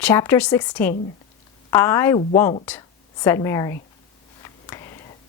Chapter 16. I won't, said Mary.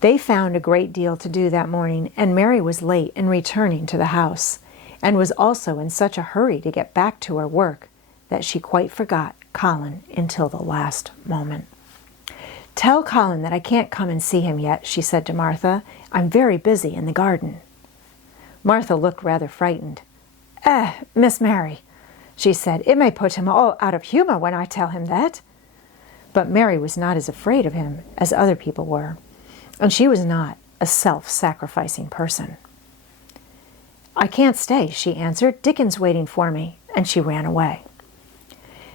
They found a great deal to do that morning, and Mary was late in returning to the house, and was also in such a hurry to get back to her work that she quite forgot Colin until the last moment. "Tell Colin that I can't come and see him yet," she said to Martha. "I'm very busy in the garden." Martha looked rather frightened. Miss Mary," she said, "it may put him all out of humor when I tell him that." But Mary was not as afraid of him as other people were, and she was not a self-sacrificing person. "I can't stay," she answered. "Dickon's waiting for me," and she ran away.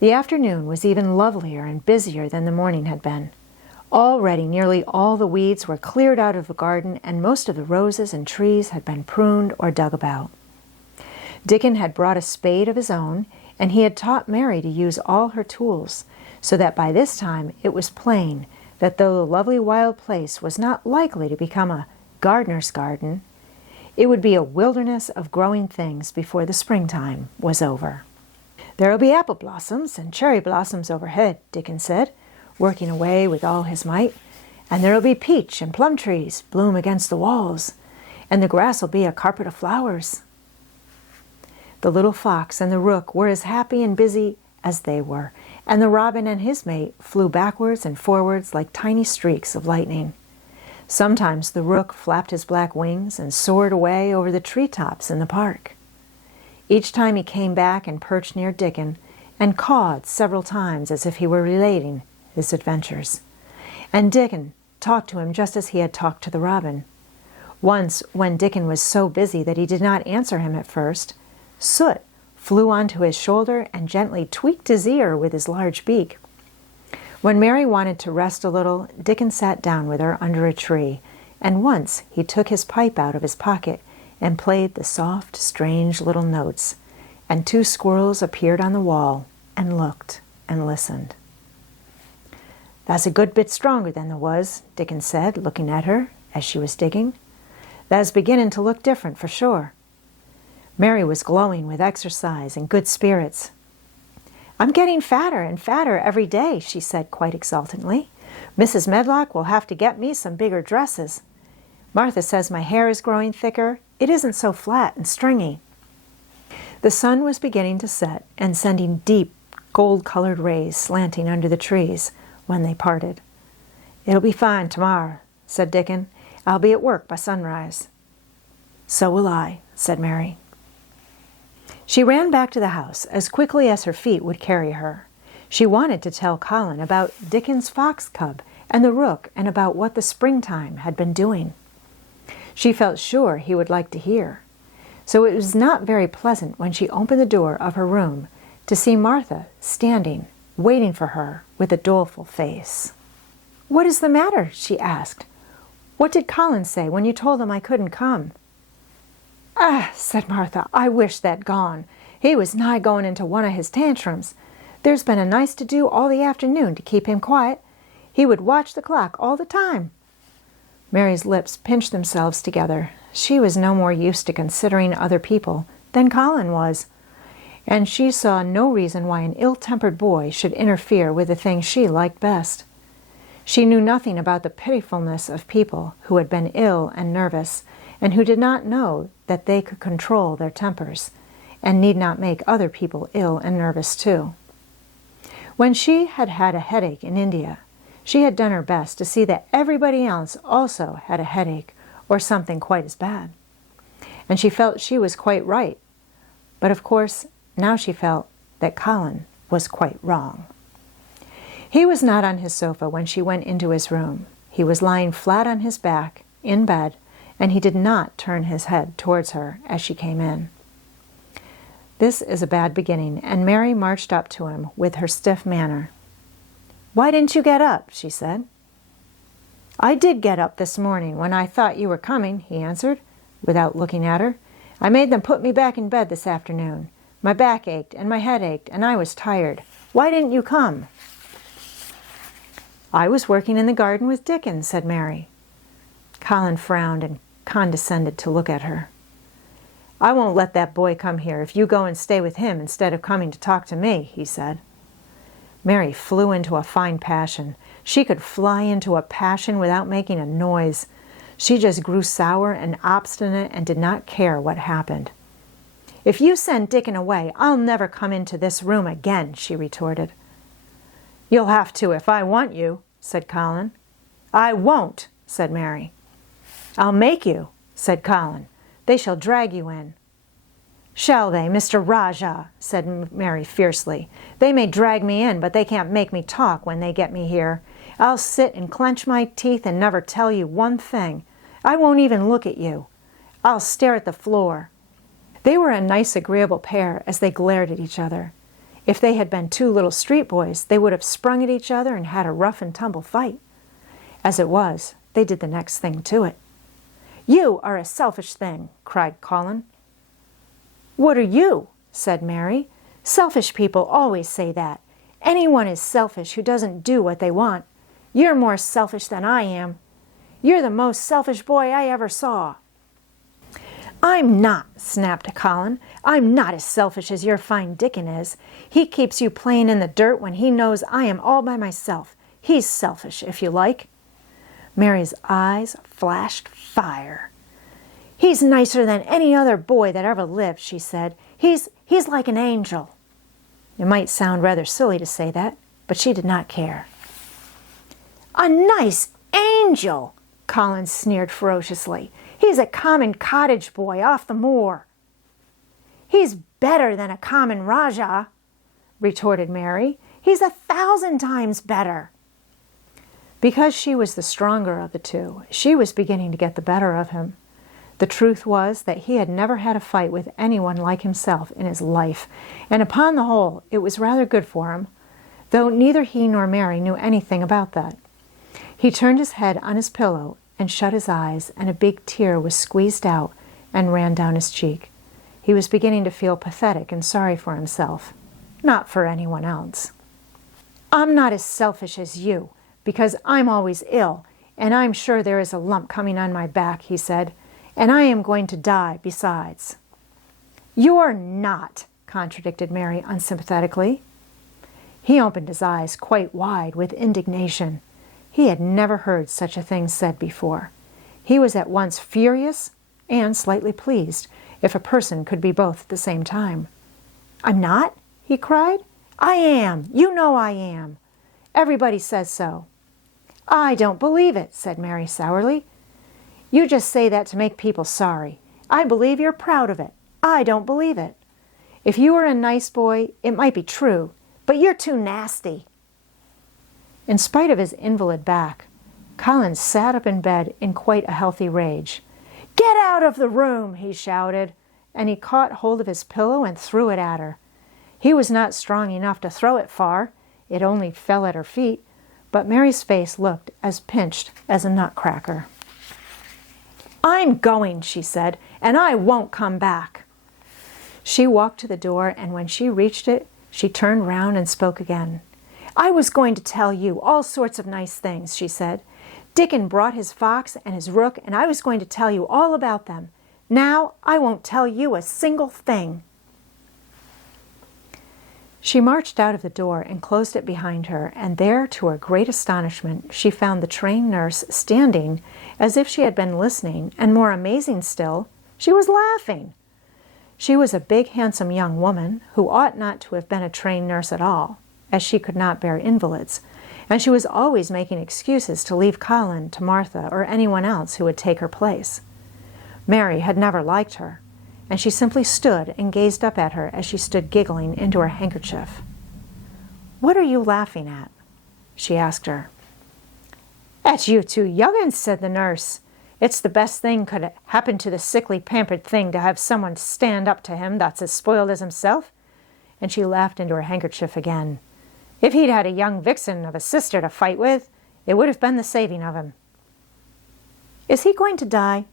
The afternoon was even lovelier and busier than the morning had been. Already nearly all the weeds were cleared out of the garden, and most of the roses and trees had been pruned or dug about. Dickon had brought a spade of his own, and he had taught Mary to use all her tools, so that by this time it was plain that though the lovely wild place was not likely to become a gardener's garden, it would be a wilderness of growing things before the springtime was over. "There'll be apple blossoms and cherry blossoms overhead," Dickon said, working away with all his might, "and there'll be peach and plum trees bloom against the walls, and the grass'll be a carpet of flowers." The little fox and the rook were as happy and busy as they were, and the robin and his mate flew backwards and forwards like tiny streaks of lightning. Sometimes the rook flapped his black wings and soared away over the treetops in the park. Each time he came back and perched near Dickon, and cawed several times as if he were relating his adventures. And Dickon talked to him just as he had talked to the robin. Once, when Dickon was so busy that he did not answer him at first, Soot flew onto his shoulder and gently tweaked his ear with his large beak. When Mary wanted to rest a little, Dickon sat down with her under a tree, and once he took his pipe out of his pocket and played the soft, strange little notes, and two squirrels appeared on the wall and looked and listened. "That's a good bit stronger than there was," Dickon said, looking at her as she was digging. "That's beginning to look different for sure." Mary was glowing with exercise and good spirits. "I'm getting fatter and fatter every day," she said quite exultantly. "Mrs. Medlock will have to get me some bigger dresses. Martha says my hair is growing thicker. It isn't so flat and stringy." The sun was beginning to set and sending deep gold-colored rays slanting under the trees when they parted. "It'll be fine tomorrow," said Dickon. "I'll be at work by sunrise." "So will I," said Mary. She ran back to the house as quickly as her feet would carry her. She wanted to tell Colin about Dickon's fox cub and the rook and about what the springtime had been doing. She felt sure he would like to hear. So it was not very pleasant when she opened the door of her room to see Martha standing, waiting for her with a doleful face. "What is the matter?" she asked. "What did Colin say when you told him I couldn't come?" Said Martha, "I wish that gone. He was nigh going into one of his tantrums. There's been a nice to-do all the afternoon to keep him quiet. He would watch the clock all the time." Mary's lips pinched themselves together. She was no more used to considering other people than Colin was, and she saw no reason why an ill-tempered boy should interfere with the things she liked best. She knew nothing about the pitifulness of people who had been ill and nervous, and who did not know that they could control their tempers, and need not make other people ill and nervous too. When she had had a headache in India, she had done her best to see that everybody else also had a headache or something quite as bad. And she felt she was quite right. But of course, now she felt that Colin was quite wrong. He was not on his sofa when she went into his room. He was lying flat on his back, in bed, and he did not turn his head towards her as she came in. This is a bad beginning, and Mary marched up to him with her stiff manner. "Why didn't you get up?" she said. "I did get up this morning when I thought you were coming," he answered, without looking at her. "I made them put me back in bed this afternoon. My back ached and my head ached, and I was tired. Why didn't you come?" "I was working in the garden with Dickon," said Mary. Colin frowned and condescended to look at her. "I won't let that boy come here if you go and stay with him instead of coming to talk to me," he said. Mary flew into a fine passion. She could fly into a passion without making a noise. She just grew sour and obstinate and did not care what happened. "If you send Dickon away, I'll never come into this room again," she retorted. "You'll have to if I want you," said Colin. "I won't," said Mary. "I'll make you," said Colin. "They shall drag you in." "Shall they, Mr. Rajah?" said Mary fiercely. "They may drag me in, but they can't make me talk when they get me here. I'll sit and clench my teeth and never tell you one thing. I won't even look at you. I'll stare at the floor." They were a nice, agreeable pair as they glared at each other. If they had been two little street boys, they would have sprung at each other and had a rough-and-tumble fight. As it was, they did the next thing to it. "You are a selfish thing," cried Colin. "What are you?" said Mary. "Selfish people always say that. Anyone is selfish who doesn't do what they want. You're more selfish than I am. You're the most selfish boy I ever saw." "I'm not," snapped Colin. "I'm not as selfish as your fine Dickon is. He keeps you playing in the dirt when he knows I am all by myself. He's selfish, if you like." Mary's eyes flashed fire. "He's nicer than any other boy that ever lived," she said. He's like an angel." It might sound rather silly to say that, but she did not care. "A nice angel!" Colin sneered ferociously. "He's a common cottage boy off the moor." "He's better than a common Rajah," retorted Mary. "He's 1,000 times better." Because she was the stronger of the two, she was beginning to get the better of him. The truth was that he had never had a fight with anyone like himself in his life, and upon the whole it was rather good for him, though neither he nor Mary knew anything about that. He turned his head on his pillow and shut his eyes, and a big tear was squeezed out and ran down his cheek. He was beginning to feel pathetic and sorry for himself, not for anyone else. "I'm not as selfish as you, because I'm always ill, and I'm sure there is a lump coming on my back," he said, "and I am going to die besides." "You're not," contradicted Mary unsympathetically. He opened his eyes quite wide with indignation. He had never heard such a thing said before. He was at once furious and slightly pleased, if a person could be both at the same time. "I'm not?" he cried. "I am. You know I am. Everybody says so." "I don't believe it," said Mary sourly. "You just say that to make people sorry. I believe you're proud of it. I don't believe it. If you were a nice boy, it might be true, but you're too nasty." In spite of his invalid back, Colin sat up in bed in quite a healthy rage. "Get out of the room!" he shouted, and he caught hold of his pillow and threw it at her. He was not strong enough to throw it far. It only fell at her feet, but Mary's face looked as pinched as a nutcracker. "I'm going," she said, "and I won't come back." She walked to the door, and when she reached it, she turned round and spoke again. "I was going to tell you all sorts of nice things," she said. "Dickon brought his fox and his rook, and I was going to tell you all about them. Now I won't tell you a single thing." She marched out of the door and closed it behind her, and there, to her great astonishment, she found the trained nurse standing as if she had been listening, and more amazing still, she was laughing. She was a big, handsome young woman who ought not to have been a trained nurse at all, as she could not bear invalids, and she was always making excuses to leave Colin to Martha or anyone else who would take her place. Mary had never liked her, and she simply stood and gazed up at her as she stood giggling into her handkerchief. "What are you laughing at?" she asked her. "At you two young'uns," said the nurse. "It's the best thing could happen to the sickly, pampered thing to have someone stand up to him that's as spoiled as himself." And she laughed into her handkerchief again. "If he'd had a young vixen of a sister to fight with, it would have been the saving of him." "Is he going to die?"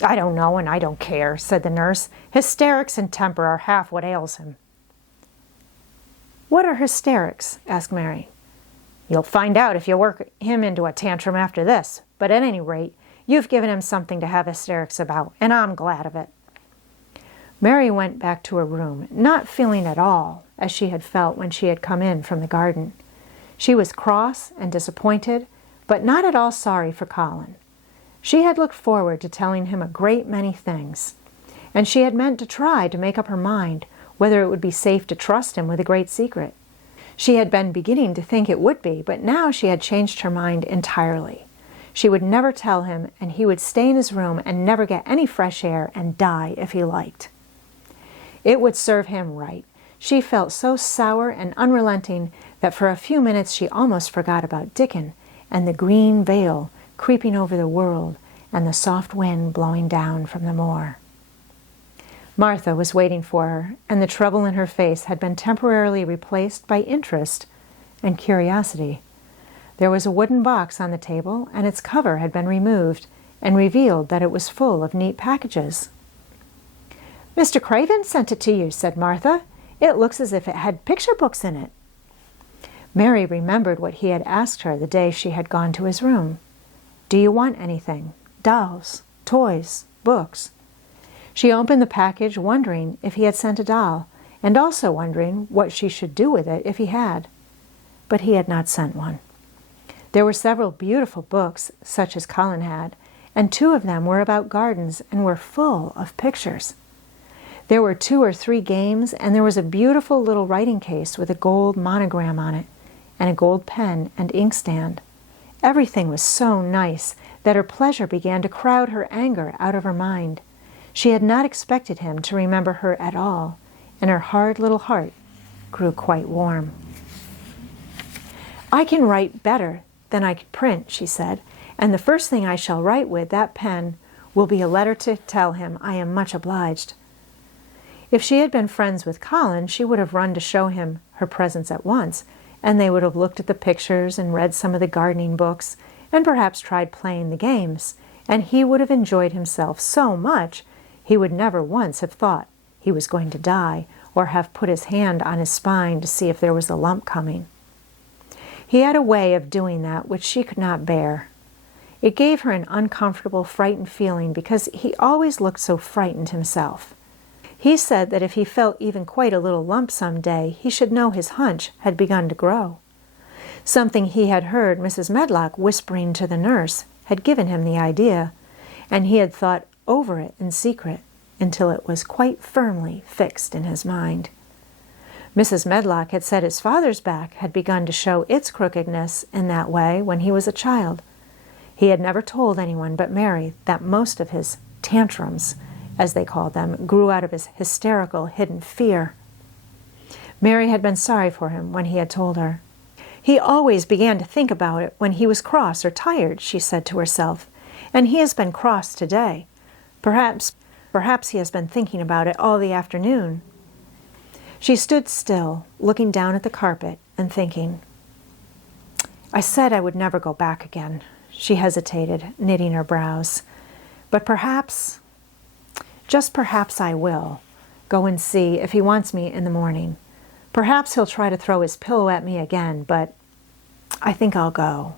"I don't know, and I don't care," said the nurse. "Hysterics and temper are half what ails him." "What are hysterics?" asked Mary. "You'll find out if you work him into a tantrum after this, but at any rate, you've given him something to have hysterics about, and I'm glad of it." Mary went back to her room, not feeling at all as she had felt when she had come in from the garden. She was cross and disappointed, but not at all sorry for Colin. She had looked forward to telling him a great many things, and she had meant to try to make up her mind whether it would be safe to trust him with a great secret. She had been beginning to think it would be, but now she had changed her mind entirely. She would never tell him, and he would stay in his room and never get any fresh air and die if he liked. It would serve him right. She felt so sour and unrelenting that for a few minutes she almost forgot about Dickon and the green veil creeping over the world and the soft wind blowing down from the moor. Martha was waiting for her, and the trouble in her face had been temporarily replaced by interest and curiosity. There was a wooden box on the table, and its cover had been removed and revealed that it was full of neat packages. "Mr. Craven sent it to you," said Martha. "It looks as if it had picture books in it." Mary remembered what he had asked her the day she had gone to his room. "Do you want anything? Dolls, toys, books?" She opened the package, wondering if he had sent a doll, and also wondering what she should do with it if he had. But he had not sent one. There were several beautiful books, such as Colin had, and 2 of them were about gardens and were full of pictures. There were 2 or 3 games, and there was a beautiful little writing case with a gold monogram on it, and a gold pen and inkstand. Everything was so nice that her pleasure began to crowd her anger out of her mind. She had not expected him to remember her at all, and her hard little heart grew quite warm. "I can write better than I can print," she said, "and the first thing I shall write with that pen will be a letter to tell him I am much obliged." If she had been friends with Colin, she would have run to show him her presents at once, and they would have looked at the pictures and read some of the gardening books, and perhaps tried playing the games, and he would have enjoyed himself so much he would never once have thought he was going to die, or have put his hand on his spine to see if there was a lump coming. He had a way of doing that which she could not bear. It gave her an uncomfortable, frightened feeling because he always looked so frightened himself. He said that if he felt even quite a little lump some day, he should know his hunch had begun to grow. Something he had heard Mrs. Medlock whispering to the nurse had given him the idea, and he had thought over it in secret until it was quite firmly fixed in his mind. Mrs. Medlock had said his father's back had begun to show its crookedness in that way when he was a child. He had never told anyone but Mary that most of his tantrums, as they called them, grew out of his hysterical hidden fear. Mary had been sorry for him when he had told her. "He always began to think about it when he was cross or tired," she said to herself, "and he has been cross today. Perhaps he has been thinking about it all the afternoon." She stood still, looking down at the carpet and thinking. "I said I would never go back again." She hesitated, knitting her brows. "But perhaps, just perhaps I will, go and see if he wants me in the morning. Perhaps he'll try to throw his pillow at me again, but I think I'll go."